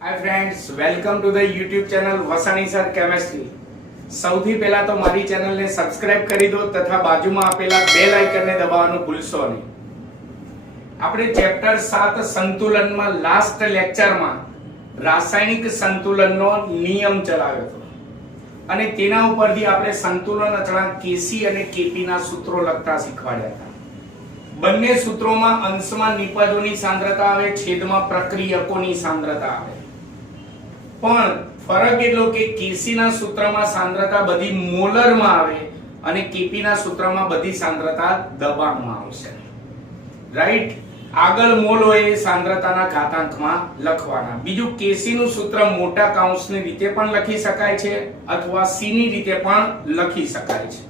Hi friends, welcome to the YouTube channel Vasani sir chemistry. સૌથી પહેલા તો મારી ચેનલને સબસ્ક્રાઇબ કરી દો તથા બાજુમાં આપેલા બેલ આઇકનને દબાવવાનું ભૂલશો નહીં. આપણે ચેપ્ટર 7 સંતુલનમાં લાસ્ટ લેક્ચરમાં રાસાયણિક સંતુલનનો નિયમ ચલાવ્યો હતો અને તેના ઉપરથી આપણે સંતુલન અચળાંક Kc અને Kp ના સૂત્રો લખતા શીખવાડ્યા હતા. બંને સૂત્રોમાં અંશમાં નિપજોની સાંદ્રતા આવે, છેદમાં પ્રક્રિયકોની સાંદ્રતા આવે. પણ ફરક એટલો કે Kc ના સૂત્રમાં સાંદ્રતા બધી મોલરમાં આવે અને Kp ના સૂત્રમાં બધી સાંદ્રતા દબાણમાં આવશે. રાઈટ? આગળ મોલ હોય એ સાંદ્રતાના ઘાતાંકમાં લખવાના. બીજું Kc નું સૂત્ર મોટા કૌંસની રીતે પણ લખી શકાય છે અથવા c ની રીતે પણ લખી શકાય છે.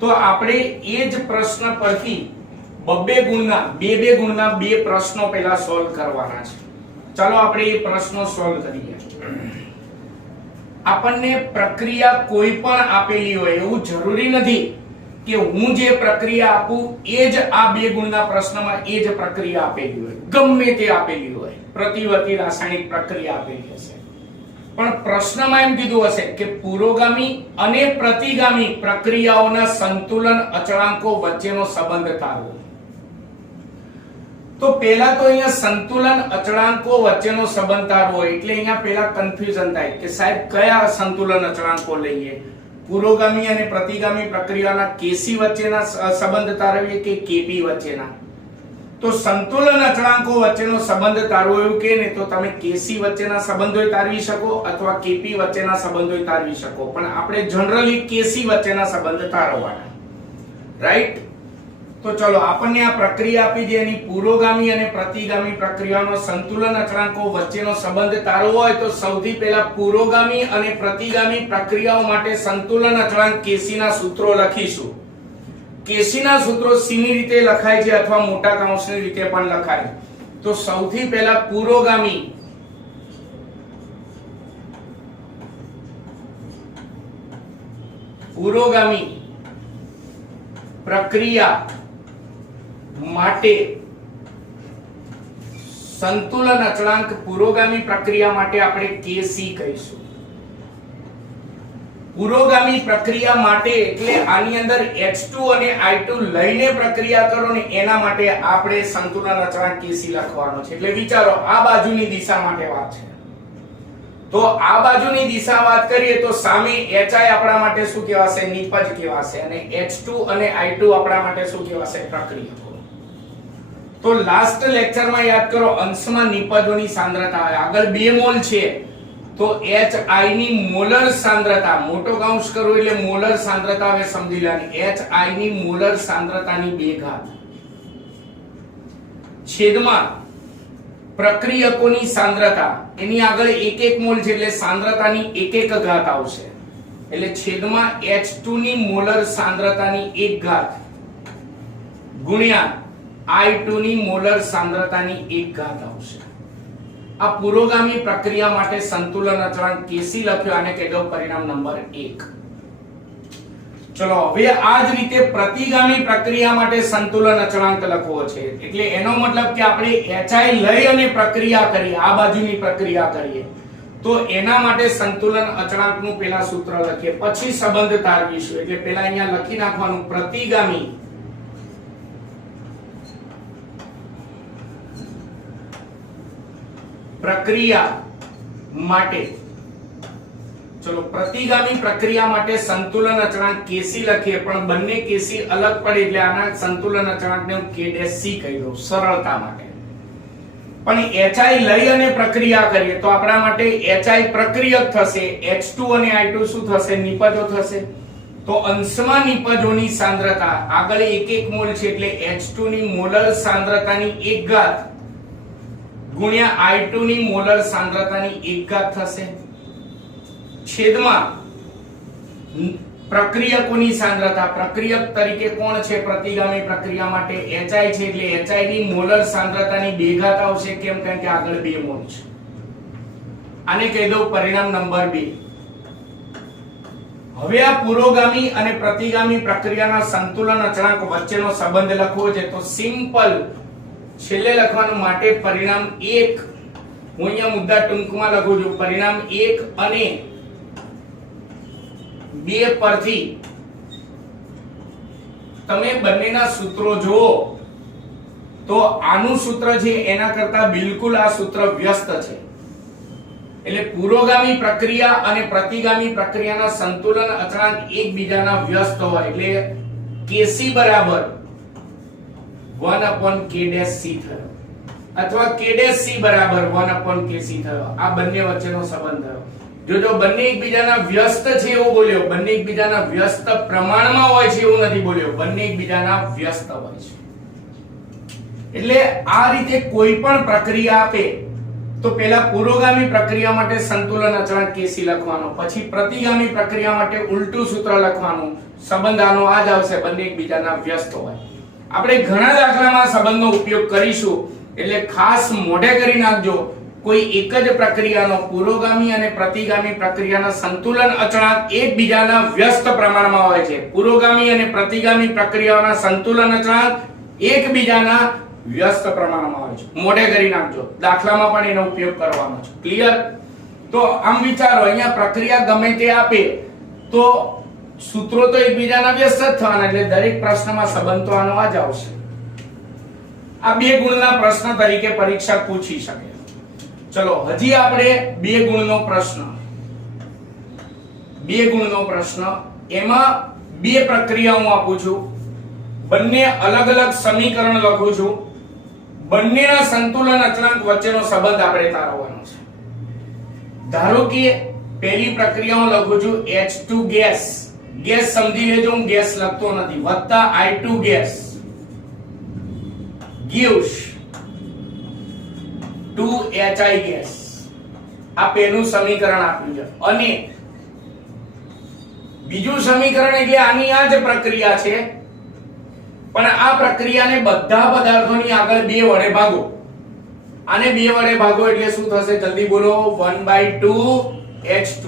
તો આપણે એ જ પ્રશ્ન પરથી બે ગુણના બે પ્રશ્નો પહેલા સોલ્વ કરવાના છે. ચાલો આપણે એ પ્રશ્નો સોલ્વ કરીએ. આપણને પ્રક્રિયા કોઈ પણ આપેલી હોય એવું જરૂરી નથી કે હું જે પ્રક્રિયા આપું એ જ આ બે ગુણના પ્રશ્નમાં એ જ પ્રક્રિયા આપેલી હોય. ગમે તે આપેલી હોય, પ્રતિવર્તી રાસાયણિક પ્રક્રિયા આપેલી હશે, પણ પ્રશ્નમાં એમ કીધું હશે કે પુરોગામી અને પ્રતિગામી પ્રક્રિયાઓના સંતુલન અચળાંકો વચ્ચેનો સંબંધ તારવો. તો પહેલા તો અહીંયા સંતુલન અચળાંકો વચ્ચેનો સંબંધ તારવો એટલે અહીંયા પહેલા કન્ફ્યુઝન થાય કે સાહેબ કયા સંતુલન અચળાંકો લઈએ, પુરોગામી અને પ્રતિગામી પ્રક્રિયાના Kc વચ્ચેના સંબંધ તારવીએ કે Kp વચ્ચેના. તો સંતુલન અચળાંકો વચ્ચેનો સંબંધ તારવો એવું કે ને તો તમે Kc વચ્ચેના સંબંધો તારવી શકો અથવા Kp વચ્ચેના સંબંધો તારવી શકો, પણ આપણે જનરલી Kc વચ્ચેના સંબંધ તારવવાના. રાઈટ? તો ચલો આપણને આ પ્રક્રિયા આપી છે, એની પુરોગામી અને પ્રતિગામી પ્રક્રિયાનો સંતુલન અચળાંકો વચ્ચેનો સંબંધ તારવો હોય તો સૌથી પહેલા પુરોગામી અને પ્રતિગામી પ્રક્રિયાઓ માટે સંતુલન અચળાંક Kc ના સૂત્રો લખીશું. Kc ના સૂત્રો c ની રીતે લખાય છે અથવા મોટા કૌંસની રીતે પણ લખાય. તો સૌથી પહેલા પુરોગામી પ્રક્રિયા માટે સંતુલન અચળાંક પુરોગામી પ્રક્રિયા માટે આપણે Kc કહીશું. પુરોગામી પ્રક્રિયા માટે એટલે આની અંદર H2 અને I2 લઈને પ્રક્રિયા કરો ને એના માટે આપણે સંતુલન અચળાંક Kc લખવાનો છે. એટલે વિચારો આ બાજુની દિશા માટે વાત છે. તો આ બાજુની દિશા વાત કરીએ તો સામે Hi આપણા માટે શું કહેવાશે? નિપજ કહેવાશે, અને H2 અને I2 આપણા માટે શું કહેવાશે? પ્રક્રિયકો. તો લાસ્ટ લેક્ચરમાં યાદ કરો અંશમાં નિપજોની સાંદ્રતા આવે. આગળ 2 મોલ છે તો Hi ની મોલર સાંદ્રતા, મોટો કૌંસ કરો એટલે મોલર સાંદ્રતા આવે સમજી લેવાની. Hi ની મોલર સાંદ્રતાની 2 ઘાત છેદમાં પ્રક્રિયકોની સાંદ્રતા, એની આગળ 1 મોલ છે એટલે સાંદ્રતાની 1 ઘાત આવશે, એટલે છેદમાં H2 ની મોલર સાંદ્રતાની 1 ઘાત ગુણ્યા I2 ની મોલર સાંદ્રતાની 1 ઘાત આવશે. આ પુરોગામી પ્રક્રિયા માટે સંતુલન અચળાંક Kc લખ્યો, આને કહી દો પરિણામ નંબર 1. ચલો હવે આ જ રીતે પ્રતિગામી પ્રક્રિયા માટે સંતુલન અચળાંક લખવો છે. એટલે એનો મતલબ કે આપણે Hi લઈ અને પ્રક્રિયા કરીએ, આ બાજુની પ્રક્રિયા કરીએ તો એના માટે સંતુલન અચળાંકનું પહેલા સૂત્ર લખીએ, પછી સંબંધ તારવીશું. એટલે પહેલા અહીંયા લખી નાખવાનું પ્રતિગામી પ્રક્રિયા માટે, ચલો પ્રતિગામી પ્રક્રિયા માટે સંતુલન અચળાંક Kc લખીએ, પણ બંને Kc અલગ પડે એટલે આના સંતુલન અચળાંકને હું Kc કહી દઉં સરળતા માટે. પણ Hi લઈ અને પ્રક્રિયા કરીએ તો આપણા માટે Hi પ્રક્રિયક થશે, H2 અને I2 શું થશે? નિપજો થશે. તો અંશમાં નિપજોની સાંદ્રતા આગળ 1 મોલ છે એટલે H2 ની મોલર સાંદ્રતાની 1 ઘાત ગુણ્યા I2 ની મોલર સાંદ્રતાની 1 ઘાત થશે, છેદમાં પ્રક્રિયકોની સાંદ્રતા, પ્રક્રિયક તરીકે કોણ છે પ્રતિગામી પ્રક્રિયા માટે? Hi છે એટલે Hi ની મોલર સાંદ્રતાની 2 ઘાત આવશે. કેમ? કારણ કે આગળ 2 મોલ છે. આને કહી દો પરિણામ નંબર 2. હવે આ પુરોગામી અને પ્રતિગામી પ્રક્રિયાના સંતુલન અચળાંક વચ્ચેનો સંબંધ લખવો છે તો સિમ્પલ છેલ્લે લખવાનું માટે પરિણામ 1 હું અહીંયા મુદ્દા ટૂંકમાં લખું છું. પરિણામ 1 અને 2 પરથી તમે બંનેના સૂત્રો જુઓ તો આનું સૂત્ર છે એના કરતા બિલકુલ આ સૂત્ર વ્યસ્ત છે. એટલે પુરોગામી પ્રક્રિયા અને પ્રતિગામી પ્રક્રિયાના સંતુલન અચળાંક એકબીજાના વ્યસ્ત હોય એટલે Kc બરાબર 1/k'(c) થયો અથવા k'(c) બરાબર 1/kc થયો. આ બંને વચ્ચેનો સંબંધ થયો. જો બંને એકબીજાના વ્યસ્ત છે એવું બોલ્યો, બંને એકબીજાના વ્યસ્ત પ્રમાણમાં હોય છે એવું નથી બોલ્યો, બંને એકબીજાના વ્યસ્ત હોય છે. એટલે આ રીતે કોઈ પણ પ્રક્રિયા આપે તો પહેલા પુરોગામી પ્રક્રિયા માટે સંતુલન અચળાંક Kc લખવાનો, પછી પ્રતિગામી પ્રક્રિયા માટે ઉલટું સૂત્ર લખવાનું. સંબંધ આનો આ જ આવશે, બંને એકબીજાના વ્યસ્ત હોય. આપણે ઘણા દાખલામાં સંબંધનો ઉપયોગ કરીશું એટલે ખાસ મોઢે કરી નાખજો. કોઈ એક જ પ્રક્રિયાનો પુરોગામી અને પ્રતિગામી પ્રક્રિયાના સંતુલન અચળાંક એકબીજાના વ્યસ્ત પ્રમાણમાં હોય છે. પુરોગામી અને પ્રતિગામી પ્રક્રિયાઓના સંતુલન અચળાંક એકબીજાના વ્યસ્ત પ્રમાણમાં હોય છે. મોઢે કરી નાખજો, દાખલામાં પણ એનો ઉપયોગ કરવાનો છે. ક્લિયર? તો આમ વિચારો, અહીંયા પ્રક્રિયા ગમે તે આપે તો સૂત્રો તો એકબીજાના વ્યસ્ત જ થવાના, એટલે દરેક પ્રશ્નમાં સંબંધ તો આનો આ જ આવશે. આ 2 ગુણના પ્રશ્ન તરીકે પરીક્ષા પૂછી શકે. ચલો હજી આપણે 2 ગુણનો પ્રશ્ન, 2 ગુણનો પ્રશ્ન, એમાં 2 પ્રક્રિયા હું આપું છું, બંને અલગ અલગ સમીકરણ લખું છું, બંનેના સંતુલન અચળાંક વચ્ચેનો સંબંધ આપણે તારવવાનો છે. ધારો કે પહેલી પ્રક્રિયા હું લખું છું H2 ગેસ, ગેસ સમજી લેજો, હું ગેસ લખતો નથી, વત્તા I2 gas gives 2HI gas. આ પહેલું સમીકરણ આપ્યું છે. અને બીજું સમીકરણ એટલે આની આ જ પ્રક્રિયા છે, પણ આ પ્રક્રિયાને બધા પદાર્થોની આગળ 2 વડે ભાગો. આને 2 વડે ભાગો એટલે શું થશે? જલ્દી બોલો. 1/2 H2.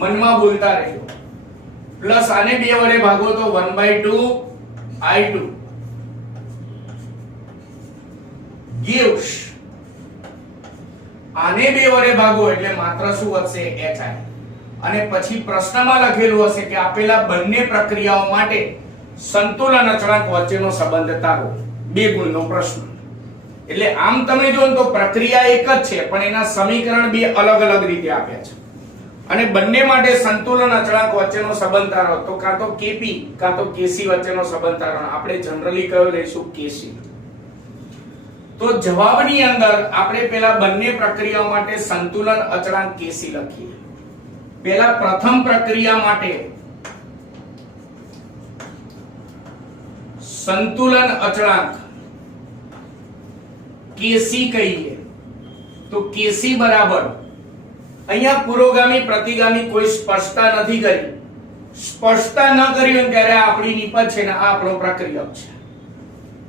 મનમાં બોલતા રહેજો. પ્લસ આને 2 વડે ભાગો તો 1/2 I2 gives, આને 2 વડે ભાગો એટલે માત્ર શું વધશે? HI. અને પછી પ્રશ્નમાં લખેલું હશે કે આપેલા બંને પ્રક્રિયાઓ માટે સંતુલન અચળાંક વચ્ચેનો સંબંધ તારો. 2 ગુણનો પ્રશ્ન. એટલે આમ તમે જો તો પ્રક્રિયા એક જ છે, પણ એના સમીકરણ 2 અલગ અલગ રીતે આપ્યા છે. અને બંને માટે સંતુલન અચળાંક વચ્ચેનો સંબંધ તારો તો કાં તો Kp કાં તો Kc વચ્ચેનો સંબંધ તારો. આપણે જનરલી કયો લઈશું? Kc. તો જવાબની અંદર આપણે પહેલા બંને પ્રક્રિયાઓ માટે સંતુલન અચળાંક Kc લખીએ. પહેલા પ્રથમ પ્રક્રિયા માટે સંતુલન અચળાંક Kc કહીએ તો Kc બરાબર, અહીંયા પુરોગામી પ્રતિગામી કોઈ સ્પષ્ટતા નથી કરી. સ્પષ્ટતા ન કરી હોય ત્યારે આપણી નિપજ છે ને આ આપણો પ્રક્રિયક છે.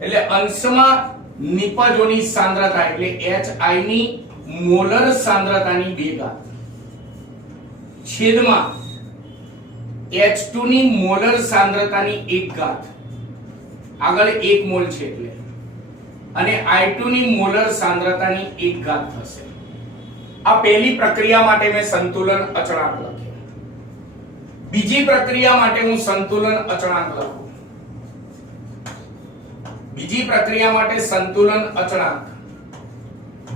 એટલે અંશમાં નિપજોની સાંદ્રતા એટલે HI ની મોલર સાંદ્રતાની 2 ઘાત છેદમાં H2 ની મોલર સાંદ્રતાની 1 ઘાત, આગળ 1 મોલ છે એટલે, અને I2 ની મોલર સાંદ્રતાની 1 ઘાત થશે. આ પહેલી પ્રક્રિયા માટે મેં સંતુલન અચળાંક લખ્યો. બીજી પ્રક્રિયા માટે હું સંતુલન અચળાંક લખું. બીજી પ્રક્રિયા માટે સંતુલન અચળાંક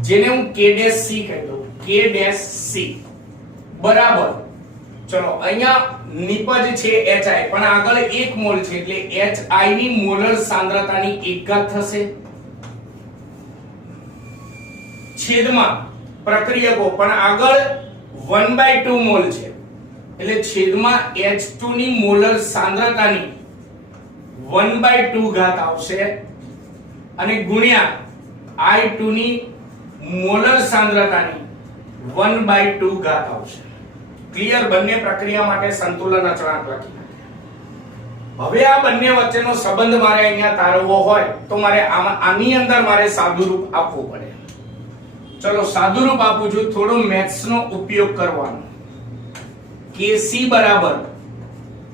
જેને હું K'(C) કહી દઉં, K'(C) બરાબર. ચલો અહીંયા નિપજ છે HI, પણ આગળ 1 મોલ છે એટલે HI ની મોલર સાંદ્રતાની 1 ઘાત થશે છેદમાં પ્રક્રિયકો, પણ આગળ 1/2 મોલ છે એટલે છેદમાં H2 ની મોલર સાંદ્રતાની 1/2 ઘાત આવશે અને ગુણ્યા I2 ની મોલર સાંદ્રતાની 1/2 ઘાત આવશે. ક્લિયર? બંને પ્રક્રિયા માટે સંતુલન અચળાંક લખી. હવે આ બંને વચ્ચેનો સંબંધ મારે અહીંયા તારવવો હોય તો મારે આની અંદર મારે સાદુરૂપ આપવું પડે. ચલો સાદુરૂપ આપું છું, થોડો મેથ્સ નો ઉપયોગ કરવાનો. Kc બરાબર,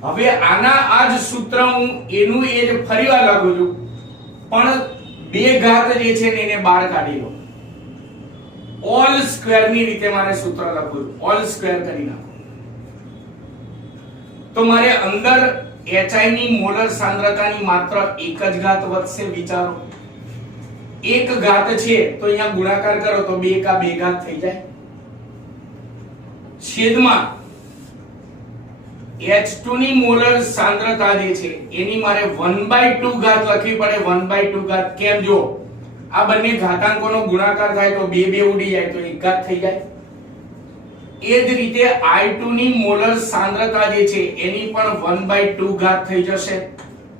હવે આના આ જ સૂત્ર હું એનું એ જ ફરીવાર લખું છું, પણ 2 ઘાત જે છે ને એને બહાર કાઢી લો. ઓલ સ્ક્વેર ની રીતે મારે સૂત્ર લખવું, ઓલ સ્ક્વેર કરી નાખો તો મારે અંદર HI ની મોલર સાંદ્રતાની માત્ર એક જ ઘાત વધશે. વિચારો, એક ઘાત છે તો અહીંયા ગુણાકાર કરો તો 2 કા 2 ઘાત થઈ જાય, છેદમાં H2 ની મોલર સાંદ્રતા જે છે એની મારે 1/2 ઘાત લખવી પડે. 1/2 ઘાત કેમ? જો આ બંને ઘાતાંકોનો ગુણાકાર થાય તો 2 2 ઉડી જાય તો 1 ઘાત થઈ જાય. એ જ રીતે I2 ની મોલર સાંદ્રતા જે છે એની પણ 1/2 ઘાત થઈ જશે.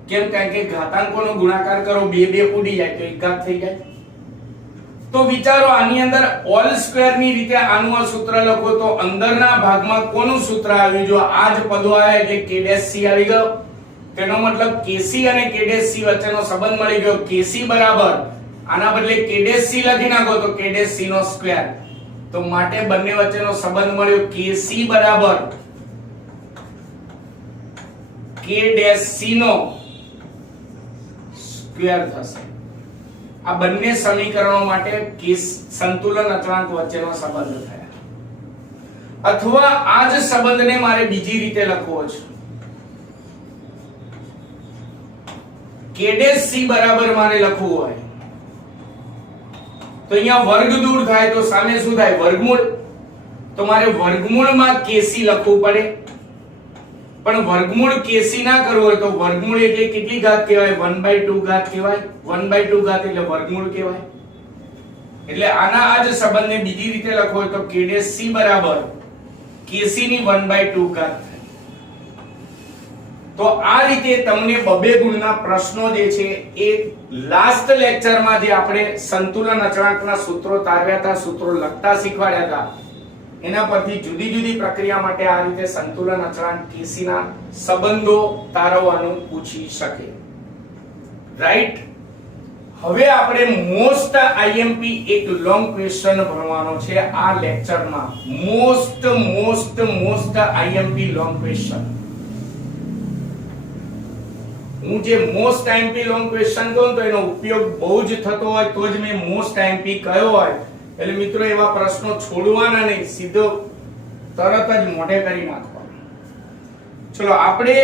કેમ? કારણ કે ઘાતાંકોનો ગુણાકાર કરો 2 2 ઉડી જાય તો 1 ઘાત થઈ જાય. તો વિચારો, આની અંદર ઓલ સ્ક્વેર ની રીતે આનું સૂત્ર લખો તો અંદરના ભાગમાં કોનું સૂત્ર આવ્યું? જો આ જ પદો આવ્યા એટલે k' c આવી ગયો. તેનો મતલબ kc અને k' c વચ્ચેનો સંબંધ મળી ગયો. kc બરાબર આના બદલે k' c લખી નાખો તો k' c નો સ્ક્વેર. તો માટે બંને વચ્ચેનો સંબંધ મળ્યો kc બરાબર k' c નો સ્ક્વેર થશે. આ બંને સમીકરણો માટે સંતુલન અચળાંક વચ્ચેનો સંબંધ થયા. અથવા આ જ સંબંધને મારે બીજી રીતે લખવો છે. k' c બરાબર મારે લખવું હોય તો અહીંયા વર્ગ દૂર થાય તો સામે શું થાય? વર્ગમૂળ. તો મારે વર્ગમૂળમાં kc લખવું પડે, પણ વર્ગમૂળ kc ના કરવું હોય તો વર્ગમૂળ એટલે કેટલી ઘાત કહેવાય? 1/2 ઘાત કહેવાય. 1/2 ઘાત એટલે વર્ગમૂળ કહેવાય. એટલે આના આ જ સંબંધને બીજી રીતે લખવો હોય તો k' c બરાબર kc ની 1/2 ઘાત. તો આ રીતે તમને બબે ગુણના પ્રશ્નો જે છે એ લાસ્ટ લેક્ચરમાં જે આપણે સંતુલન અચળાંકના સૂત્રો તારવ્યા હતા, સૂત્રો લખતા શીખવાડ્યા હતા, એના પરથી જુદી જુદી પ્રક્રિયા માટે આ રીતે સંતુલન અચળાંક kc ના સંબંધો તારવવાનું પૂછી શકે. રાઈટ. હવે આપણે મોસ્ટ IMP એક લોંગ ક્વેશ્ચન ભણવાનો છે આ લેક્ચરમાં. Most IMP long question. હું જે મોસ્ટ IMP લોંગ ક્વેશ્ચન કહું તો એનો ઉપયોગ બહુ જ થતો હોય તો જ મેં મોસ્ટ IMP કહ્યો હોય. એટલે મિત્રો એવા પ્રશ્નો છોડવાના નહીં, સીધો તરત જ મોઢે કરી નાખવાના. ચલો, આપણે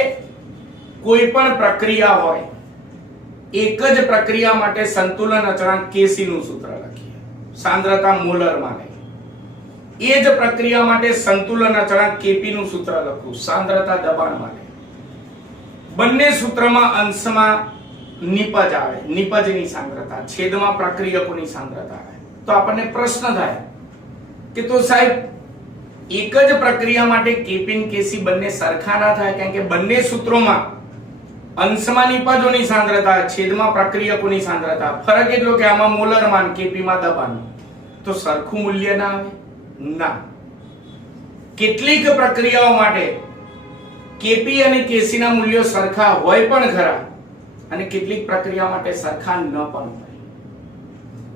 કોઈ પણ પ્રક્રિયા હોય, એક જ પ્રક્રિયા માટે સંતુલન અચળાંક kc નું સૂત્ર લખીએ, સાંદ્રતા મોલરમાં લઈએ. એ જ પ્રક્રિયા માટે સંતુલન અચળાંક kp નું સૂત્ર લખું, સાંદ્રતા દબાણમાં લઈએ. બંને સૂત્રમાં અંશમાં નિપજ આવે, નિપજની સાંદ્રતા, છેદમાં પ્રક્રિયકોની સાંદ્રતા આવે. તો આપણને પ્રશ્ન થાય કે તો સાહેબ એક જ પ્રક્રિયા માટે kp અને kc બંને સરખા ના થાય? કારણ કે બંને સૂત્રોમાં અંશમાં નિપજોની સાંદ્રતા, છેદમાં પ્રક્રિયકોની સાંદ્રતા. ફરક એટલો કે આમાં મોલરમાં, kp માં દબાણ. તો સરખું મૂલ્ય ના આવે? ના. કેટલીક પ્રક્રિયાઓ માટે kp અને kc ના મૂલ્યો સરખા હોય પણ ખરા, અને કેટલીક પ્રક્રિયા માટે સરખા ન પણ હોય.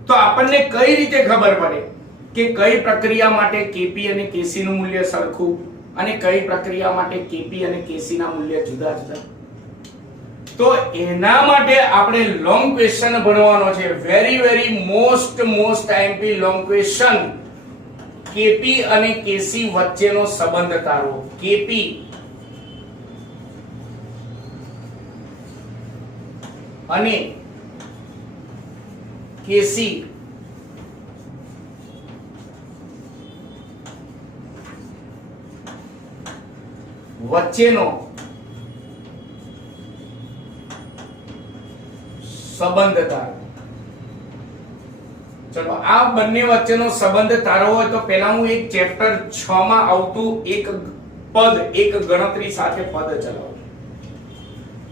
તો આપણને કઈ રીતે ખબર પડે કે કઈ પ્રક્રિયા માટે kp અને kc નું મૂલ્ય સરખું અને કઈ પ્રક્રિયા માટે kp અને kc ના મૂલ્ય જુદા જુદા? તો એના માટે આપણે લોંગ ક્વેશ્ચન ભણવાનો છે. Very most IMP long question. kp અને kc વચ્ચેનો સંબંધ તારવો. kp અને kc વચ્ચેનો સંબંધ તારવો. ચલો, આ બંને વચ્ચેનો સંબંધ તારવો હોય તો પહેલા હું એક ચેપ્ટર 6 માં આવતું એક પદ, એક ગણતરી સાથે પદ ચલાવું.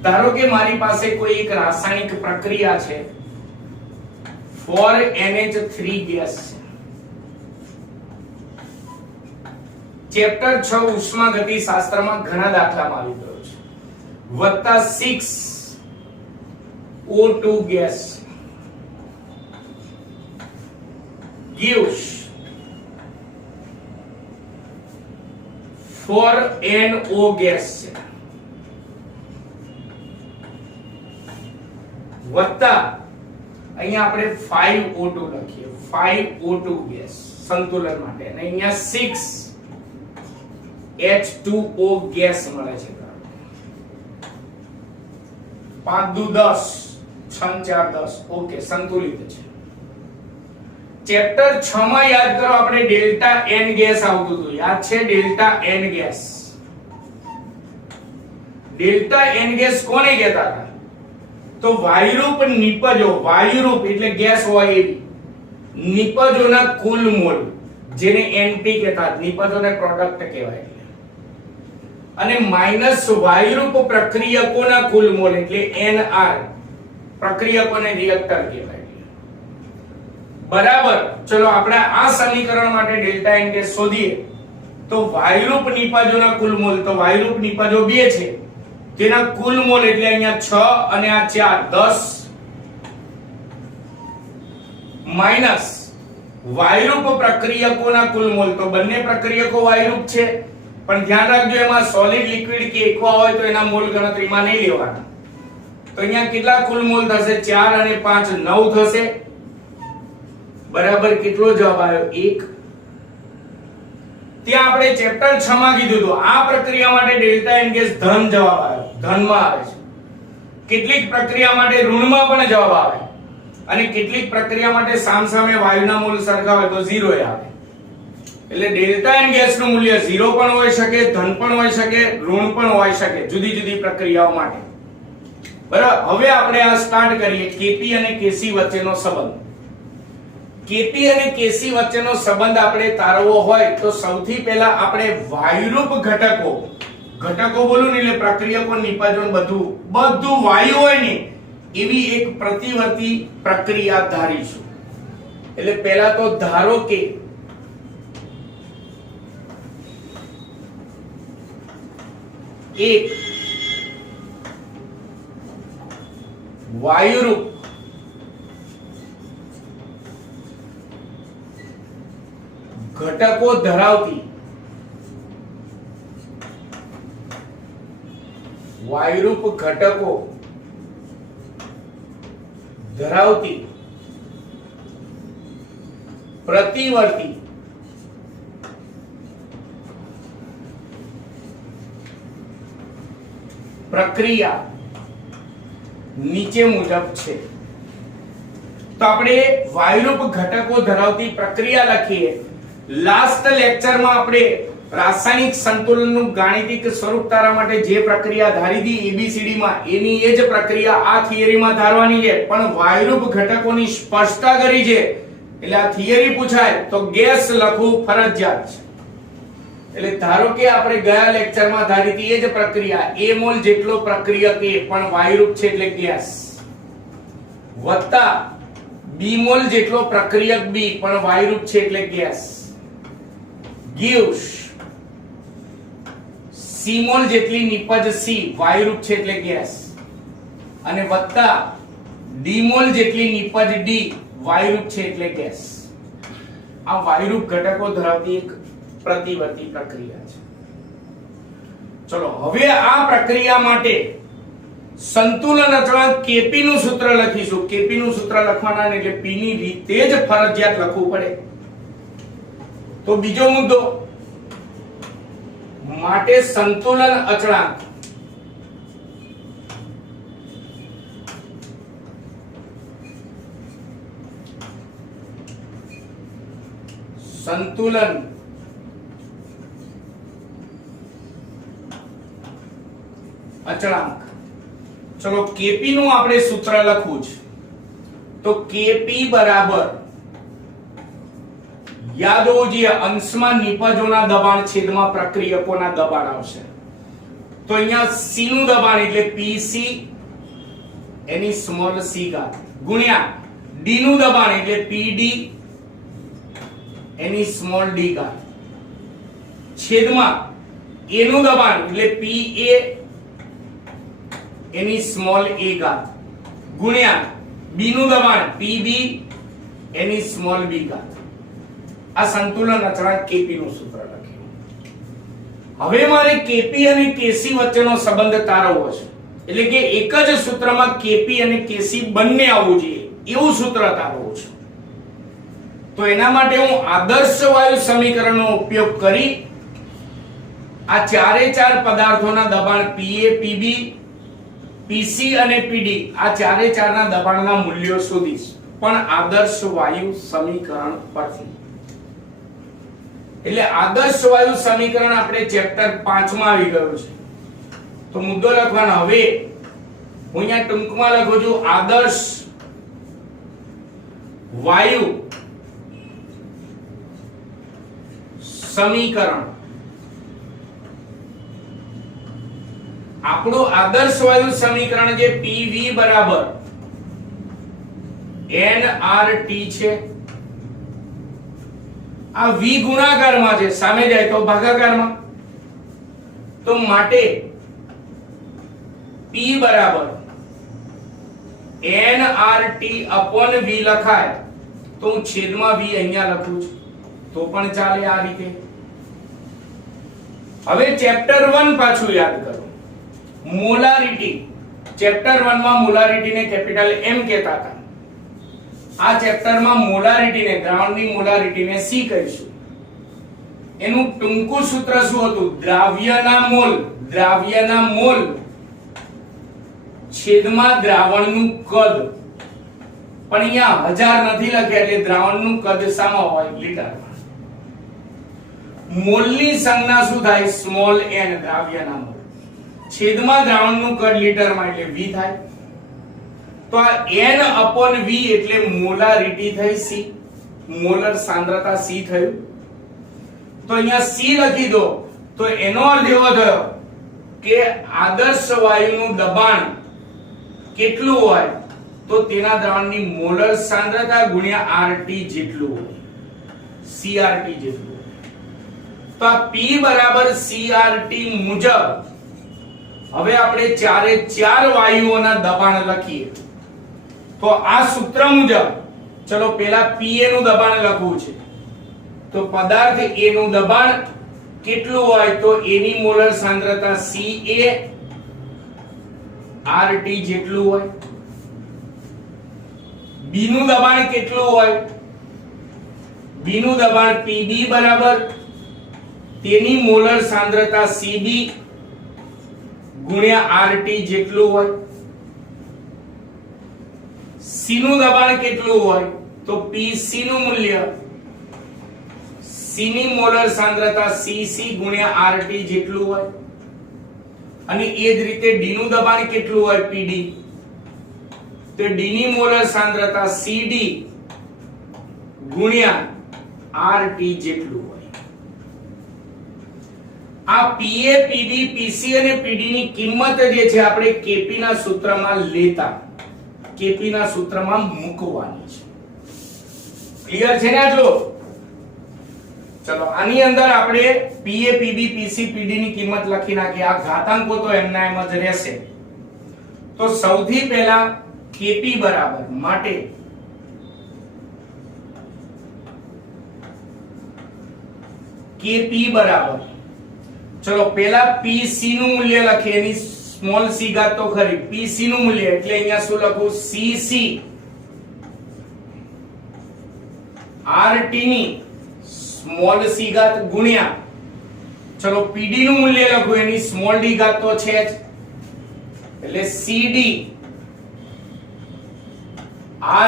ધારો કે મારી પાસે કોઈ એક રાસાયણિક પ્રક્રિયા છે, 4NH3 ગેસ છે. ચેપ્ટર 6 ઉષ્માગતિશાસ્ત્રમાં ઘણા દાખલામાં આવી ગયો છે. વત્તા 6O2 gas gives 4NO gas છે. વત્તા અહીંયા આપણે 5O2 લખીએ, 5O2 ગેસ. સંતુલન માટે, અને અહીંયા 6H2O ગેસ મળે છે. 5 દુ 10, 6 4 10. ઓકે, સંતુલિત છે. ચેપ્ટર 6 માં યાદ કરો આપણે ડેલ્ટા N ગેસ આવતું હતું, યાદ છે? Delta N gas. Delta N gas કોને કહેતા હતા? તો વાયુરૂપ નિપજો, વાયુરૂપ એટલે ગેસ હોય એવી નિપજોના કુલ મોલ, જેને NP કહેતા, નિપજોને પ્રોડક્ટ કહેવાય, અને માઈનસ વાયુરૂપ પ્રક્રિયકોના કુલ મોલ એટલે NR, પ્રક્રિયકોને રિએક્ટર કહેવાય. બરાબર. ચલો આપણે આ સમીકરણ માટે ડેલ્ટા N ગેસ શોધીએ. તો વાયુરૂપ નિપજોના કુલ મોલ, તો વાયુરૂપ નિપજો 2 છે, તેના કુલ મોલ એટલે અહીંયા 6 અને આ 4 10 માઈનસ વાયુરૂપ પ્રક્રિયકોના કુલ મોલ, તો બંને પ્રક્રિયકો વાયુરૂપ છે, પણ ધ્યાન રાખજો એમાં સોલિડ, લિક્વિડ કે એક્વા હોય તો એના મોલ ગણતરીમાં નહીં લેવાના. તો અહીંયા કેટલા કુલ મોલ થશે? 4 અને 5 9 થશે. બરાબર. કેટલો જવાબ આવ્યો? 1. ત્યાં આપણે ચેપ્ટર 6 માં કીધું હતું આ પ્રક્રિયા માટે ડેલ્ટા N ગેસ ધન જવાબ આવ્યો, ધનમાં આવે છે. કેટલીક પ્રક્રિયા માટે ઋણમાં પણ જવાબ આવે, અને કેટલીક પ્રક્રિયા માટે સામસામે વાયુના મોલ સરખા હોય તો 0 આવે. એટલે ડેલ્ટા N ગેસ નું મૂલ્ય 0 પણ હોઈ શકે, ધન પણ હોઈ શકે, ઋણ પણ હોઈ શકે, જુદી જુદી પ્રક્રિયાઓ માટે. બરાબર. હવે આપણે આ સ્ટાર્ટ કરીએ Kp અને Kc વચ્ચેનો સંબંધ. Kp અને Kc વચ્ચેનો સંબંધ આપણે તારવવો હોય તો સૌથી પહેલા આપણે વાયુરૂપ ઘટકો બોલું ને એટલે પ્રક્રિયકો, નિપજો, બધું વાયુ હોય ને એવી એક પ્રતિવર્તી પ્રક્રિયા ધારીશું. એટલે પહેલા તો ધારો કે એક વાયુરૂપ ઘટકો ધરાવતી વાયુરૂપ ઘટકો ધરાવતી પ્રતિવર્તી પ્રક્રિયા નીચે મુજબ છે. તો આપણે વાયુરૂપ ઘટકો ધરાવતી પ્રક્રિયા લખીએ. લાસ્ટ લેક્ચરમાં આપણે રાસાયણિક સંતુલનનું ગાણિતિક સ્વરૂપ તારવા માટે જે પ્રક્રિયા ધારી હતી ABCD માં, એની એ જ પ્રક્રિયા આ થિયરીમાં ધારવાની છે, પણ વાયુરૂપ ઘટકોની સ્પષ્ટતા કરી છે. એટલે આ થિયરી પૂછાય તો ગેસ લખવું ફરજિયાત છે. એટલે ધારો કે આપણે ગયા લેક્ચરમાં ધારી હતી એ જ પ્રક્રિયા, A મોલ જેટલો પ્રક્રિયક A પણ વાયુરૂપ છે એટલે ગેસ, વત્તા B મોલ જેટલો પ્રક્રિયક B પણ વાયુરૂપ છે એટલે ગેસ, gives C મોલ જેટલી નિપજ C વાયુરૂપ છે એટલે ગેસ, અને વત્તા D મોલ જેટલી નિપજ D વાયુરૂપ છે એટલે ગેસ. આ વાયુરૂપ ઘટકો ધરાવતી એક પ્રતિવર્તી પ્રક્રિયા છે. ચલો હવે આ પ્રક્રિયા માટે સંતુલન અચળાંક Kp નું સૂત્ર લખીશું. Kp નું સૂત્ર લખવાના એટલે P ની રીતે જ ફરજિયાત લખવું પડે. તો બીજો મુદ્દો માટે સંતુલન અચળાંક અચળાંક. ચલો Kp નું આપણે સૂત્ર લખવું છે. તો Kp બરાબર યાદ હોવું જોઈએ, અંશમાં નિપજોના દબાણ છેદમાં પ્રક્રિયકોના દબાણ આવશે. તો અહીંયા C નું દબાણ એટલે PC એની સ્મોલ c ઘાત ગુણ્યા D નું દબાણ એટલે PD એની સ્મોલ d ઘાત છેદમાં A નું દબાણ એટલે PA એની સ્મોલ a ઘાત ગુણ્યા B નું દબાણ PB એની સ્મોલ b ઘાત. આ સંતુલન અચળાંક Kp નું સૂત્ર લખ્યું. હવે મારે Kp અને Kc વચ્ચેનો સંબંધ તારવવો છે, એટલે કે એક જ સૂત્રમાં Kp અને Kc બંને આવવું જોઈએ એવું સૂત્ર તારવવું છે. તો એના માટે હું આદર્શ વાયુ સમીકરણનો ઉપયોગ કરી આ ચારે ચાર પદાર્થોના દબાણ Pa, Pb, Pc અને Pd આ ચારે ચારના દબાણના મૂલ્યો શોધીશ, પણ આદર્શ વાયુ સમીકરણ પરથી. એટલે આદર્શ વાયુ સમીકરણ આપણે ચેપ્ટર 5 માં આવી ગયું છે. તો મુદ્દો લખવાનો. હવે હું અહીંયા ટૂંકમાં લખું છું આદર્શ વાયુ સમીકરણ. આપણું આદર્શ વાયુ સમીકરણ જે PV બરાબર nRT છે. આ V ગુણાકારમાં છે, સામે જાય તો ભાગાકારમાં. તો માટે P બરાબર nRT upon V લખાય તો હું છેદમાં V અહીંયા લખું છું તો પણ ચાલે આ રીતે. હવે ચેપ્ટર 1 પાછું યાદ કરો. મોલારિટી. ચેપ્ટર 1 માં મોલારિટીને કેપિટલ M કહેતા હતા. આ ચેપ્ટરમાં મોલારિટીને, દ્રાવણની મોલારિટીને C કહીશું. એનું ટૂંકું સૂત્ર શું હતું? દ્રાવ્યના મોલ. દ્રાવ્યના મોલ છેદમાં દ્રાવણનું કદ. પણ અહીંયા 1000 નથી લખ્યા એટલે દ્રાવણનું કદ શામાં હોય? લીટરમાં. મોલની સંજ્ઞા શું થાય? Small n. દ્રાવ્યના મોલ છેદમાં દ્રાવણનું કદ લીટરમાં એટલે V થાય. તો આ n upon V એટલે મોલારિટી થઈ C, મોલર સાંદ્રતા C થયું. તો અહીંયા C લખી દો તો એનો અર્થ એવો થયો કે આદર્શ વાયુનું દબાણ કેટલું હોય તો તેના દ્રાવણની મોલર સાંદ્રતા ગુણ્યા RT જેટલું હોય, CRT જેટલું હોય. તો આ P બરાબર CRT મુજબ હવે આપણે ચારે ચાર વાયુઓના દબાણ લખીએ. તો આ સૂત્ર મુજબ ચલો પહેલા Pa નું દબાણ લખવું છે. તો પદાર્થ A નું દબાણ કેટલું હોય તો A ની મોલર સાંદ્રતા Ca RT જેટલું હોય. B નું દબાણ કેટલું હોય? B નું દબાણ Pb બરાબર તેની મોલર સાંદ્રતા Cb ગુણ્યા RT જેટલું હોય. C નું દબાણ કેટલું હોય તો Pc નું મૂલ્ય C ની મોલર સાંદ્રતા Cc ગુણ્યા RT જેટલું હોય. અને એ જ રીતે D નું દબાણ કેટલું હોય? Pd તો D ની મોલર સાંદ્રતા Cd ગુણ્યા RT જેટલું હોય. આ Pa, Pb, Pc અને Pd ની કિંમત જે છે આપણે Kp ના સૂત્રમાં લેતા, Kp ના સૂત્રમાં મૂકવાની છે. ક્લિયર છે ને આટલું? ચલો આની અંદર આપણે Pa, Pb, Pc, Pd ની કિંમત લખી નાખીએ. આ ઘાતાંકો તો એમના એમ જ રહેશે. તો સૌથી પહેલા Kp બરાબર માટે Kp બરાબર ચલો પહેલા Pc નું મૂલ્ય લખીએ. એની સ્મોલ c ઘાત તો ખરી. Pc નું મૂલ્ય એટલે અહીંયા શું લખું? Cc RT ની સ્મોલ c ઘાત ગુણ્યા ચલો Pd નું મૂલ્ય લખું. એની સ્મોલ d ઘાત તો છે જ એટલે Cd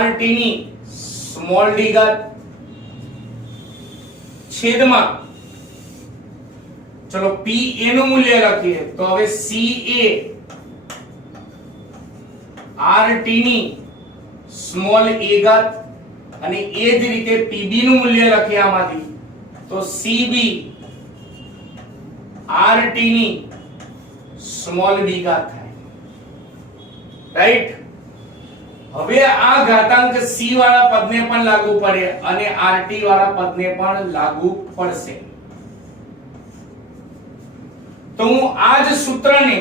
RT ની સ્મોલ d ઘાત છેદમાં ચલો Pa નું મૂલ્ય લખીએ તો હવે Ca RT ની સ્મોલ a ઘાત અને એ જ રીતે Pb નું મૂલ્ય લખીએ આમાંથી તો Cb RT ની સ્મોલ b ઘાત થાય. રાઈટ? હવે આ ઘાતાંક C વાળા પદને પણ લાગુ પડે અને RT વાળા પદને પણ લાગુ પડશે. તો હું આ જ સૂત્રને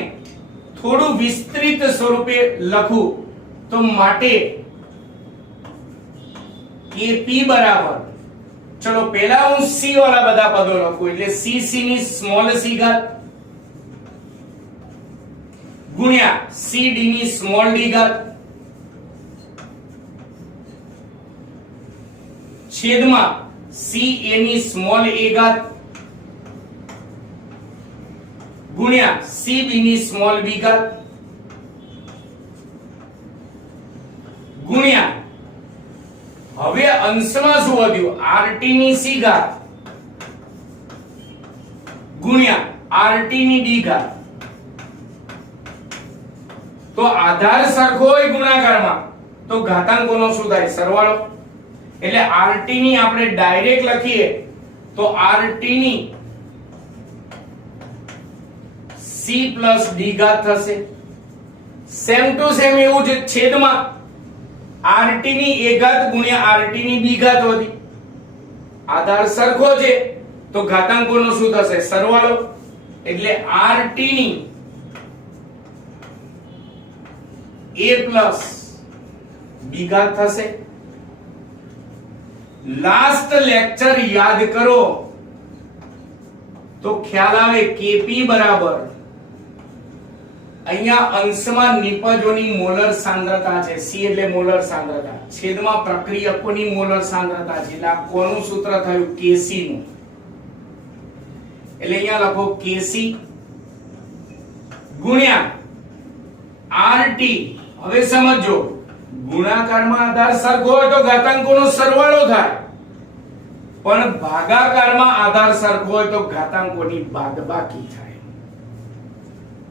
થોડું વિસ્તૃત સ્વરૂપે લખું તો માટે Kp બરાબર ચલો પહેલા હું C વાળા બધા પદો લખું એટલે Cc ની સ્મોલ c ઘાત ગુણ્યા Cd ની સ્મોલ d ઘાત છેદમાં CA ની સ્મોલ a ઘાત ગુણ્યા CB ની સ્મોલ b ઘાત ગુણ્યા હવે અંશમાં શું વધ્યું RT ની c ઘાત ગુણ્યા RT ની d ઘાત. તો આધાર સરખો હોય ગુણાકારમાં તો ઘાતાંકોનો શું થાય સરવાળો. એટલે RT ની આપણે ડાયરેક્ટ લખીએ તો RT ની c d ઘાત થશે. સેમ ટુ સેમ એવું જ છેદમાં RT ની a ઘાત ગુણ્યા RT ની b ઘાત વધી. આધાર સરખો છે તો ઘાતાંકોનો શું થશે સરવાળો. એટલે RT ની a b ઘાત થશે. લાસ્ટ લેક્ચર યાદ કરો તો ખ્યાલ આવે Kp બરાબર અહીંયા અંશમાં નિપજોની મોલર સાંદ્રતા છે. C એટલે મોલર સાંદ્રતા છેદમાં પ્રક્રિયકોની મોલર સાંદ્રતા છે. એટલે આ કોનું સૂત્ર થયું Kc નું. એટલે અહીંયા લખો Kc ગુણ્યા RT. હવે સમજો ગુણાકારમાં આધાર સરખો હોય તો ઘાતાંકોનો સરવાળો થાય, પણ ભાગાકારમાં આધાર સરખો હોય તો ઘાતાંકોની બાદબાકી થાય.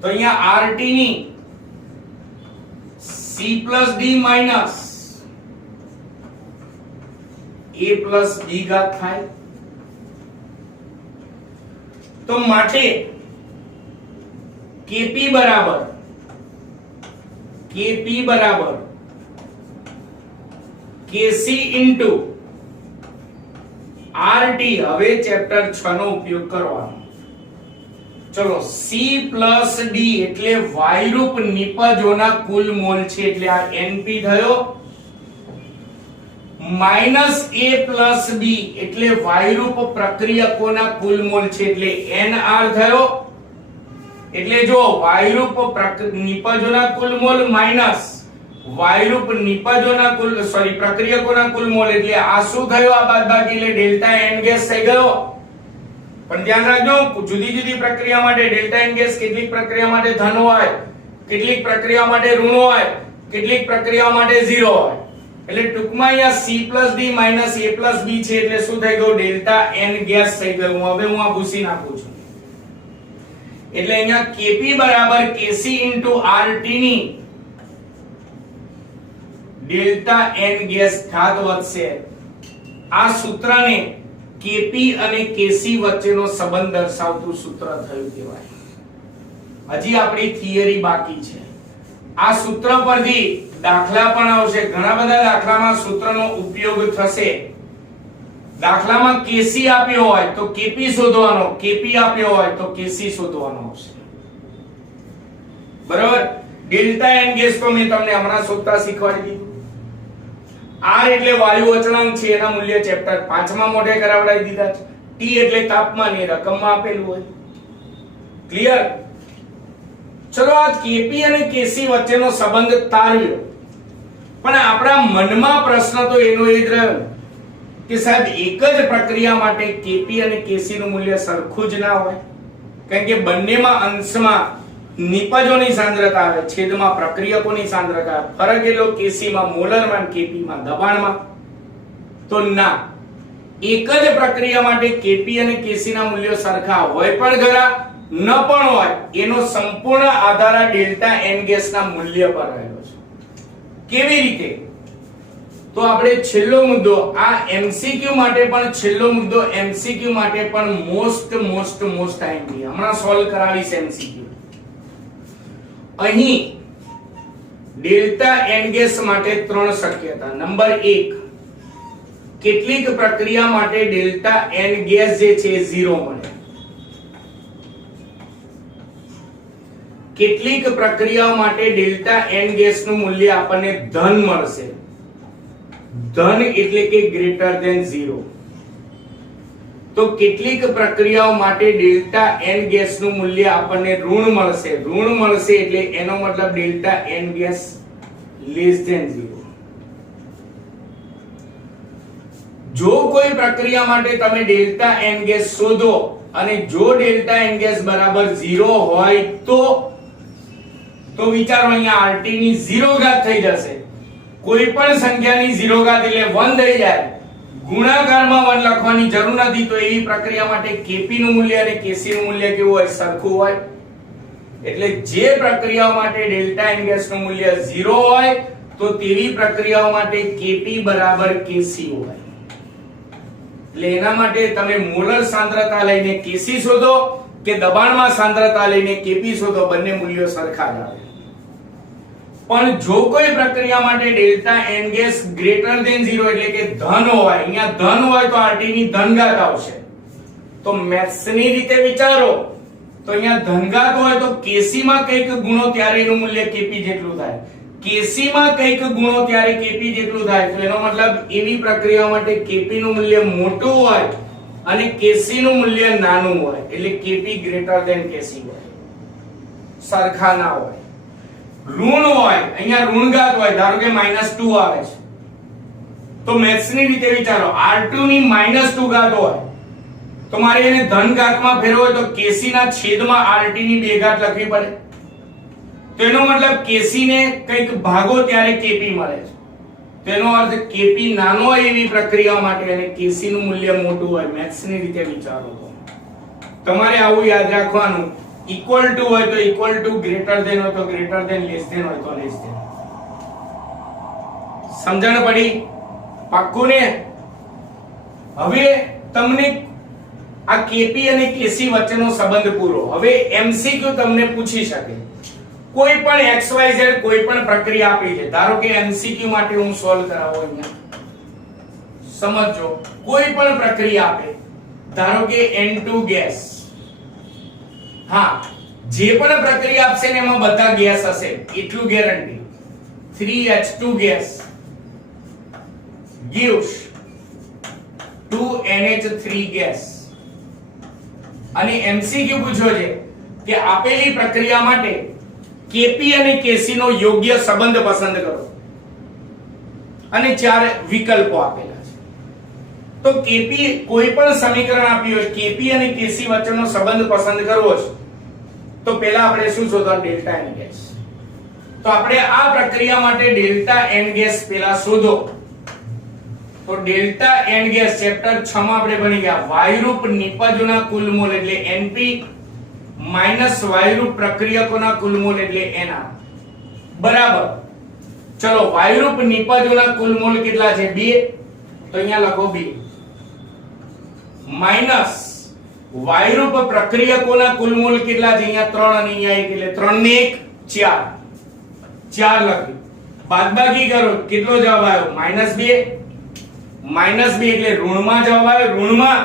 તો અહીંયા RT ની c d minus a b ઘાત થાય. તો માટે Kp બરાબર Kc ઇન્ટુ RT. હવે ચેપ્ટર 6 નો ઉપયોગ કરવાનો. ચલો C d એટલે વાયરૂપ નિપજોના કુલ મોલ છે એટલે આ Np થયો, માઈનસ a b એટલે વાયરૂપ પ્રક્રિયકોના કુલ મોલ છે એટલે Nr થયો. એટલે જો વાયરૂપ નિપજોના કુલ મોલ માઈનસ વાયરૂપ નિપજોના પ્રક્રિયકોના કુલ મોલ એટલે આ શું થયો આ બાદબાકી એટલે ડેલ્ટા N ગેસ થઈ ગયો. પણ ધ્યાન રાખજો જુદી જુદી પ્રક્રિયા માટે ડેલ્ટા N ગેસ કેટલીક પ્રક્રિયા માટે ધન હોય, કેટલીક પ્રક્રિયા માટે ઋણ હોય, કેટલીક પ્રક્રિયા માટે 0 હોય. એટલે ટૂંકમાં અહીંયા C d minus a b છે એટલે શું થઈ ગયું ડેલ્ટા N ગેસ થઈ ગયું. હવે હું આ ભૂસી નાખું છું. એટલે અહીંયા Kp બરાબર Kc ઇન્ટુ RT ની ડેલ્ટા N ગેસ ઘાત વધશે. આ સૂત્રને Kp અને Kc વચ્ચેનો સંબંધ દર્શાવતું સૂત્ર થયું કહેવાય. હજી આપણી થિયરી બાકી છે. આ સૂત્ર પરથી દાખલા પણ આવશે. ઘણા બધા દાખલામાં સૂત્રનો ઉપયોગ થશે. દાખલામાં Kc આપ્યો હોય તો Kp શોધવાનો, Kp આપ્યો હોય તો Kc શોધવાનો આવશે. બરાબર. ડેલ્ટા N ગેસ તો મેં તમને હમણાં શોધતા શીખવાડી દીધું. R એટલે વાયુ અચળાંક છે એના મૂલ્ય ચેપ્ટર 5 માં મોઢે કરાવડાવી દીધા છે. T એટલે તાપમાન એ રકમમાં આપેલું હોય. ક્લિયર? ચલો આ Kp અને Kc વચ્ચેનો સંબંધ તારવ્યો. પણ આપણા મનમાં પ્રશ્ન તો એનો એ જ રહ્યો કે સાહેબ એક જ પ્રક્રિયા માટે Kp અને Kc નું મૂલ્ય સરખું જ ના હોય. કારણ કે બંનેમાં અંશમાં નિપજોની સાંદ્રતા આવે, છેદમાં પ્રક્રિયકોની સાંદ્રતા આવે. ફરક એટલો Kc માં મોલરમાં, Kp માં દબાણમાં. તો ના, એક જ પ્રક્રિયા માટે Kp અને Kc ના મૂલ્યો સરખા હોય પણ ખરા ન પણ હોય એનો સંપૂર્ણ આધાર આ ડેલ્ટા N ગેસ ના મૂલ્ય પર રહેલો છે. કેવી રીતે? તો આપણે છેલ્લો મુદ્દો આ MCQ માટે પણ છેલ્લો મુદ્દો MCQ માટે પણ મોસ્ટ આઈએમપી હમણાં સોલ્વ કરાવીશ. MCQ અહીં ડેલ્ટા N ગેસ માટે 3 શક્યતા. નંબર 1, કેટલીક પ્રક્રિયા માટે ડેલ્ટા N ગેસ જે છે 0 મળે. કેટલીક પ્રક્રિયાઓ માટે ડેલ્ટા N ગેસ નું મૂલ્ય આપણને ધન મળશે. ધન એટલે કે ગ્રેટર ધેન 0. તો કેટલીક પ્રક્રિયાઓ માટે ડેલ્ટા N ગેસ નું મૂલ્ય આપણને ઋણ મળશે. ઋણ મળશે એટલે એનો મતલબ delta N gas less than 0. જો કોઈ પ્રક્રિયા માટે તમે ડેલ્ટા એન ગેસ શોધો અને જો ડેલ્ટા એન ગેસ બરાબર 0 હોય તો વિચારો અહીંયા RT ની 0 ઘાત થઈ જશે. કોઈ પણ સંખ્યાની 0 ઘાત એટલે 1 થઈ જાય. ગુણાકારમાં 1 લખવાની જરૂર નથી. તો એવી પ્રક્રિયા માટે Kp નું મૂલ્ય અને Kc નું મૂલ્ય કેવું હોય? સરખું હોય. એટલે જે પ્રક્રિયાઓ માટે ડેલ્ટા એન ગેસ નું મૂલ્ય 0 હોય તો તેવી પ્રક્રિયાઓ માટે Kp બરાબર Kc હોય. એટલે એના માટે તમે મોલર સાંદ્રતા લઈને Kc શોધો કે દબાણમાં સાંદ્રતા લઈને Kp શોધો, બંને મૂલ્યો સરખા જ આવે. પણ જો કોઈ પ્રક્રિયા માટે delta N gas greater than 0 એટલે કે ધન હોય, અહીંયા ધન હોય તો RT ની ધન ઘાત આવશે. તો મેથ્સ ની રીતે વિચારો તો અહીંયા ધન ઘાત હોય તો Kc માં કંઈક ગુણો ત્યારે એનું મૂલ્ય Kp જેટલું થાય. Kc માં કંઈક ગુણો ત્યારે Kp જેટલું થાય. તો એનો મતલબ એવી પ્રક્રિયા માટે Kp નું મૂલ્ય મોટું હોય અને Kc નું મૂલ્ય નાનું હોય. એટલે Kp ગ્રેટર ધેન Kc હોય, સરખા ના હોય. ઋણ હોય, અહીંયા ઋણ ઘાત હોય, ધારો કે -2 આવે છે તો મેથ્સ ની રીતે વિચારો R2 ની -2 ઘાત હોય તો મારે એને ધન ઘાતમાં ફેરવો તો Kc ના છેદમાં RT ની 2 ઘાત લખવી પડે. તેનો મતલબ Kc ને કંઈક ભાગો ત્યારે Kp મળે છે. તેનો અર્થ Kp નાનો હોય એવી પ્રક્રિયા માટે અને Kc નું મૂલ્ય મોટું હોય. મેથ્સ ની રીતે વિચારો તો તમારે આવું યાદ રાખવાનું. ઇક્વલ ટુ હોય તો ઇક્વલ ટુ, ગ્રેટર ધેન હોય તો ગ્રેટર ધેન, લેસ ધેન હોય તો લેસ ધેન. સમજણ પડી? પાક્કું ને? હવે તમને આ Kp અને Kc વચ્ચેનો સંબંધ પૂરો. હવે MCQ તમને પૂછી શકે. કોઈ પણ XYZ કોઈ પણ પ્રક્રિયા આપી છે, ધારો કે MCQ માટે હું સોલ્વ કરાવું અહીંયા. સમજો, કોઈ પણ પ્રક્રિયા આપે, ધારો કે N2 ગેસ. હા, જે પણ પ્રક્રિયા આપશે ને એમાં બધા ગેસ હશે એટલું guarantee. 3H2 gas gives 2NH3 gas. અને MCQ પૂછ્યો છે કે આપેલી પ્રક્રિયા માટે Kp અને Kc નો યોગ્ય સંબંધ પસંદ કરો અને 4 વિકલ્પો આપેલા છે. તો Kp કોઈ પણ સમીકરણ આપ્યું હોય, Kp અને Kc વચ્ચેનો સંબંધ પસંદ કરવો છે તો પહેલા આપણે શું શોધવાનું? Delta N gas. તો આપણે આ પ્રક્રિયા માટે ડેલ્ટા એન ગેસ પહેલા શોધો. તો ડેલ્ટા એન ગેસ ચેપ્ટર 6 માં આપણે ભણી ગયા. વાયુરૂપ નિપજોના કુલ મોલ એટલે Np માઈનસ વાયુરૂપ પ્રક્રિયકોના કુલ મોલ એટલે Nr બરાબર. ચલો, વાયુરૂપ નિપજોના કુલ મોલ કેટલા છે? 2. તો અહીંયા લખો 2 માઈનસ વાયુરૂપ પ્રક્રિયકોના કુલ મોલ કેટલા છે? અહીંયા 3 અને અહીંયા 1 એટલે 3 ને 1 4 લખી. બાદબાકી કરો, કેટલો જવાબ આવ્યો? -2. -2 એટલે ઋણમાં જવાબ આવ્યો. ઋણમાં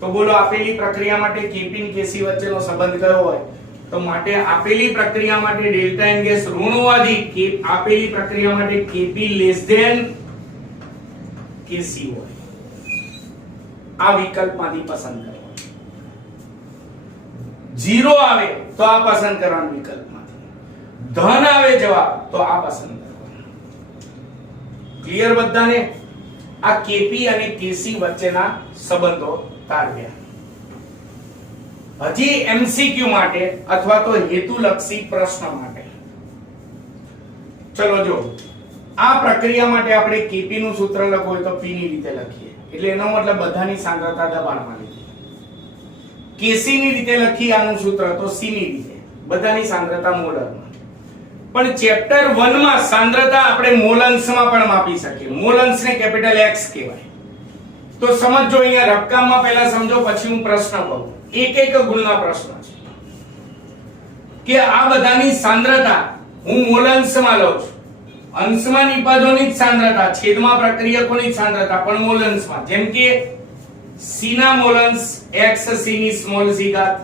તો બોલો આપેલી પ્રક્રિયા માટે Kp અને Kc વચ્ચેનો સંબંધ કયો હોય? તો માટે આપેલી પ્રક્રિયા માટે ડેલ્ટા એન ગેસ ઋણ હોવાથી આપેલી પ્રક્રિયા માટે Kp લેસ ધેન Kc હોય. આ વિકલ્પમાંથી પસંદ કરો. 0 આવે તો આ પસંદ કરવાનો વિકલ્પમાંથી. ધન આવે જવાબ તો આ પસંદ કરવાનો. ક્લિયર બધાને? આ Kp અને Kc વચ્ચેના સંબંધો તારવ્યા. હજી MCQ માટે અથવા તો હેતુલક્ષી પ્રશ્ન માટે ચલો જો, આ પ્રક્રિયા માટે આપણે Kp નું સૂત્ર લખવું હોય તો P ની રીતે લખીએ. એટલે એનો મતલબ બધાની સાંદ્રતા દબાણમાં લીધી. Kc ની રીતે લખી આનું સૂત્ર તો C ની રીતે, બધાની સાંદ્રતા મોલરમાં. પણ ચેપ્ટર 1 માં સાંદ્રતા આપણે મોલ અંશમાં પણ માપી શકીએ. મોલ અંશને કેપિટલ X કહેવાય. તો સમજો, અહીંયા રકમમાં પહેલા સમજો પછી હું પ્રશ્ન કહું. એક ગુણના પ્રશ્ન છે કે આ બધાની સાંદ્રતા હું મોલ અંશમાં લઉં છું. અંશમાં નિપજોની જ સાંદ્રતા, છેદમાં પ્રક્રિયકોની જ સાંદ્રતા, પણ મોલ અંશમાં. જેમ કે C ના મોલ અંશ x C ની સ્મોલ c ઘાત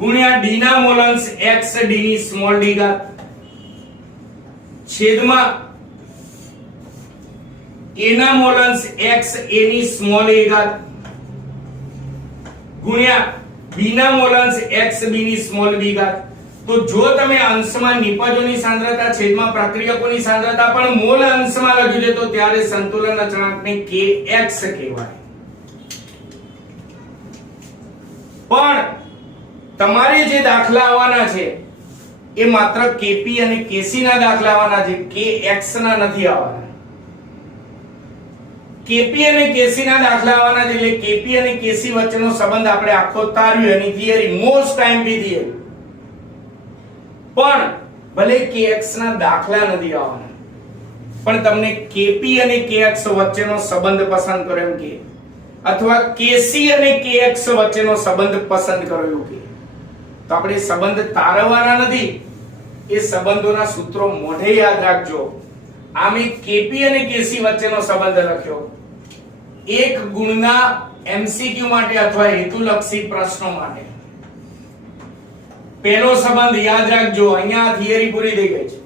ગુણ્યા D ના મોલ અંશ x D ની સ્મોલ d ઘાત છેદમાં A ના મોલ અંશ x A ની સ્મોલ a ઘાત ગુણ્યા B ના મોલ અંશ x B ની સ્મોલ b ઘાત. તો જો તમે અંશમાં નિપજોની સાંદ્રતા છેદમાં પ્રક્રિયકોની સાંદ્રતા પણ મોલ અંશમાં લખ્યું છે તો ત્યારે સંતુલન અચળાંકને kx કહેવાય. પણ તમારે જે દાખલા આવવાના છે એ માત્ર kp અને kc ના દાખલા આવવાના છે, kx ના નથી આવવાના. kp અને kc ના દાખલા આવવાના છે એટલે kp અને kc વચ્ચેનો સંબંધ આપણે આખો તાર્યો એની થિયરી, મોસ્ટ ટાઈમ બી થિયરી. પણ ભલે kx ના દાખલા નથી આવવાના પણ તમને kp અને kx વચ્ચેનો સંબંધ પસંદ કરો એમ કે, અથવા kc અને kx વચ્ચેનો સંબંધ પસંદ કરો એવું કે, તો આપણે સંબંધ તારવવાના નથી, એ સંબંધોના સૂત્રો મોઢે યાદ રાખજો. આ મેં kp અને kc વચ્ચેનો સંબંધ લખ્યો એક ગુણના MCQ માટે અથવા હેતુલક્ષી પ્રશ્નો માટે. પહેલો સંબંધ યાદ રાખજો, અહીંયા થિયરી પૂરી થઈ ગઈ છે.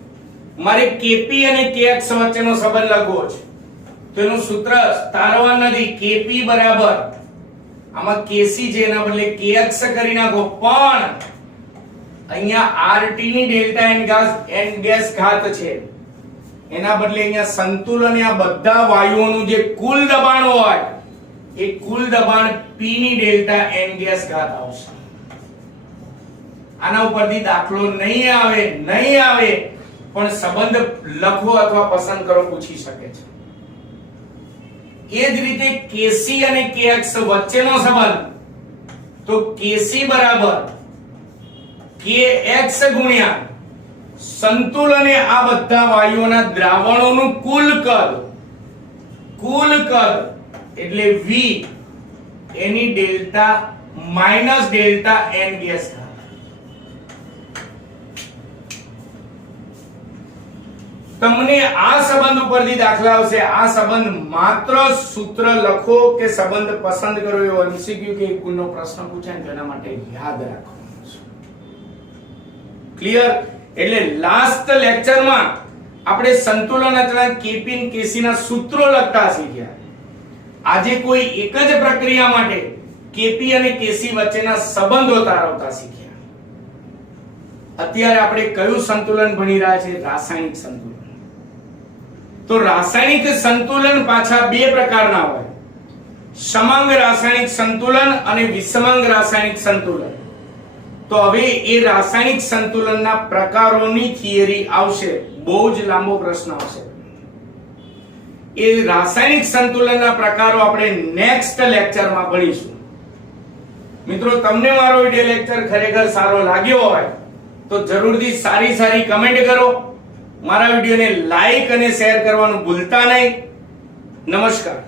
મારે kp અને kx વચ્ચેનો સંબંધ લખવો છે તો એનું સૂત્ર તારવા નથી, kp બરાબર આમાં kc છે એના બદલે kx કરી નાખો, પણ અહીંયા RT ની ડેલ્ટા n ગેસ ઘાત છે એના બદલે અહીંયા સંતુલન આ બધા વાયુઓનું જે કુલ દબાણ હોય એ કુલ દબાણ P ની ડેલ્ટા n ગેસ ઘાત આવશે. આના ઉપરથી દાખલો નહીં આવે પણ સંબંધ લખવો અથવા પસંદ કરો પૂછી શકે છે. એ જ રીતે kc અને kx વચ્ચેનો સંબંધ તો kc બરાબર kx ગુણ્યા સંતુલને આ બધા વાયુઓના દ્રાવણોનું કુલ કદ એટલે V એની delta minus delta n gas ઘાત. તમને આ સંબંધ ઉપરથી દાખલા આવશે. આ સંબંધ માત્ર સૂત્ર લખો કે સંબંધ પસંદ કરો એવો MCQ કે એક ગુણનો પ્રશ્ન પૂછાય ને તેના માટે યાદ રાખવાનું છે. ક્લિયર? એટલે લાસ્ટ લેક્ચરમાં આપણે સંતુલન અચળાંક kp અને kc ના સૂત્રો લખતા શીખ્યા. આજે કોઈ એક જ પ્રક્રિયા માટે kp અને kc વચ્ચેના સંબંધો તારવતા શીખ્યા. અત્યારે આપણે કયું સંતુલન ભણી રહ્યા છે? રાસાયણિક સંતુલન. તો રાસાયણિક સંતુલન પાછા બે પ્રકારના હોય, સમાંગ રાસાયણિક સંતુલન અને વિષમાંગ રાસાયણિક સંતુલન. તો હવે એ રાસાયણિક સંતુલનના પ્રકારોની થિયરી આવશે, બહુ જ લાંબો પ્રશ્ન આવશે. એ રાસાયણિક સંતુલનના પ્રકારો આપણે નેક્સ્ટ લેક્ચરમાં ભણીશું. મિત્રો, તમને મારો વિડિયો લેક્ચર ખરેખર સારો લાગ્યો હોય તો જરૂરથી સારી કમેન્ટ કરો. મારા વિડિયોને લાઈક અને શેર કરવાનું ભૂલતા નહીં. નમસ્કાર.